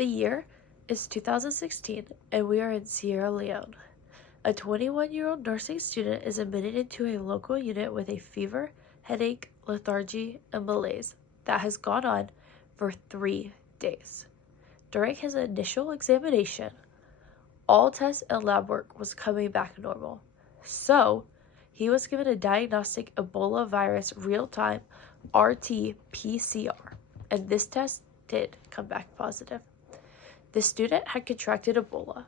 The year is 2016, and we are in Sierra Leone. A 21-year-old nursing student is admitted into a local unit with a fever, headache, lethargy, and malaise that has gone on for 3 days. During his initial examination, all tests and lab work was coming back normal. So, he was given a diagnostic Ebola virus real-time RT-PCR, and this test did come back positive. The student had contracted Ebola,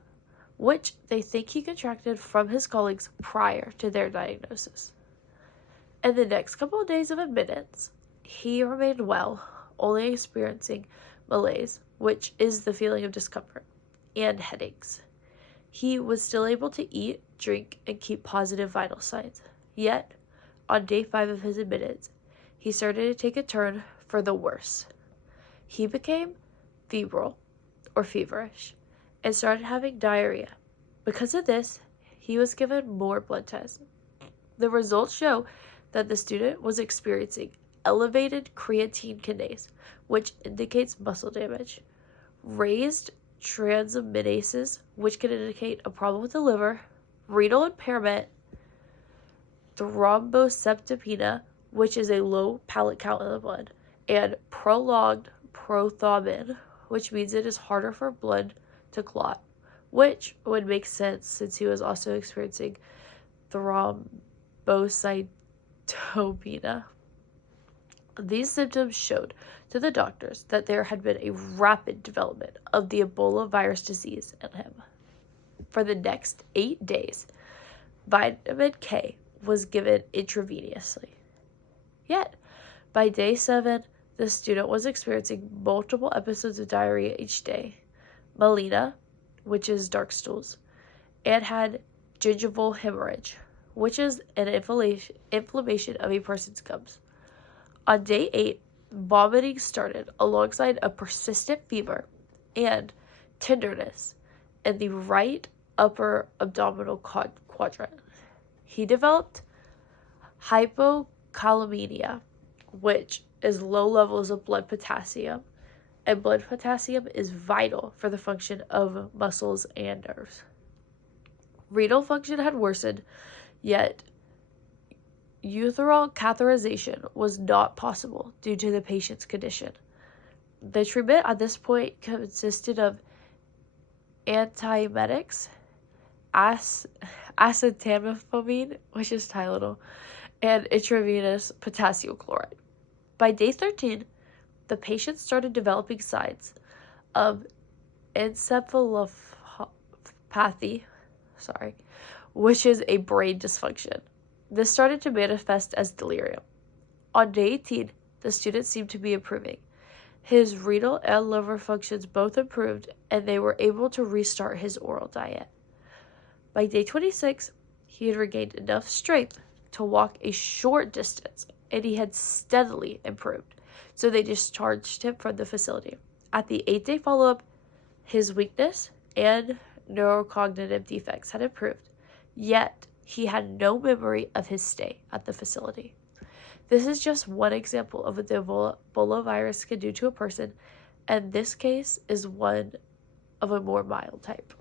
which they think he contracted from his colleagues prior to their diagnosis. In the next couple of days of admittance, he remained well, only experiencing malaise, which is the feeling of discomfort, and headaches. He was still able to eat, drink, and keep positive vital signs. Yet, on day 5 of his admittance, he started to take a turn for the worse. He became febrile, or feverish, and started having diarrhea. Because of this, he was given more blood tests. The results show that the student was experiencing elevated creatine kinase, which indicates muscle damage, raised transaminases, which can indicate a problem with the liver, renal impairment, thrombocytopenia, which is a low platelet count in the blood, and prolonged prothrombin, which means it is harder for blood to clot, which would make sense since he was also experiencing thrombocytopenia. These symptoms showed to the doctors that there had been a rapid development of the Ebola virus disease in him. For the next 8 days, vitamin K was given intravenously. Yet, by day 7, the student was experiencing multiple episodes of diarrhea each day, melena, which is dark stools, and had gingival hemorrhage, which is an inflammation of a person's gums. On day 8, vomiting started alongside a persistent fever and tenderness in the right upper abdominal quadrant. He developed hypokalemia, which is low levels of blood potassium, and blood potassium is vital for the function of muscles and nerves. Renal function had worsened, yet uteral catheterization was not possible due to the patient's condition. The treatment at this point consisted of antiemetics, acetaminophen, which is Tylenol, and intravenous potassium chloride. By day 13, the patient started developing signs of encephalopathy, which is a brain dysfunction. This started to manifest as delirium. On day 18, the student seemed to be improving. His renal and liver functions both improved, and they were able to restart his oral diet. By day 26, he had regained enough strength to walk a short distance, and he had steadily improved, so they discharged him from the facility. At the 8-day follow-up, his weakness and neurocognitive defects had improved, yet he had no memory of his stay at the facility. This is just one example of what the Ebola virus can do to a person, and this case is one of a more mild type.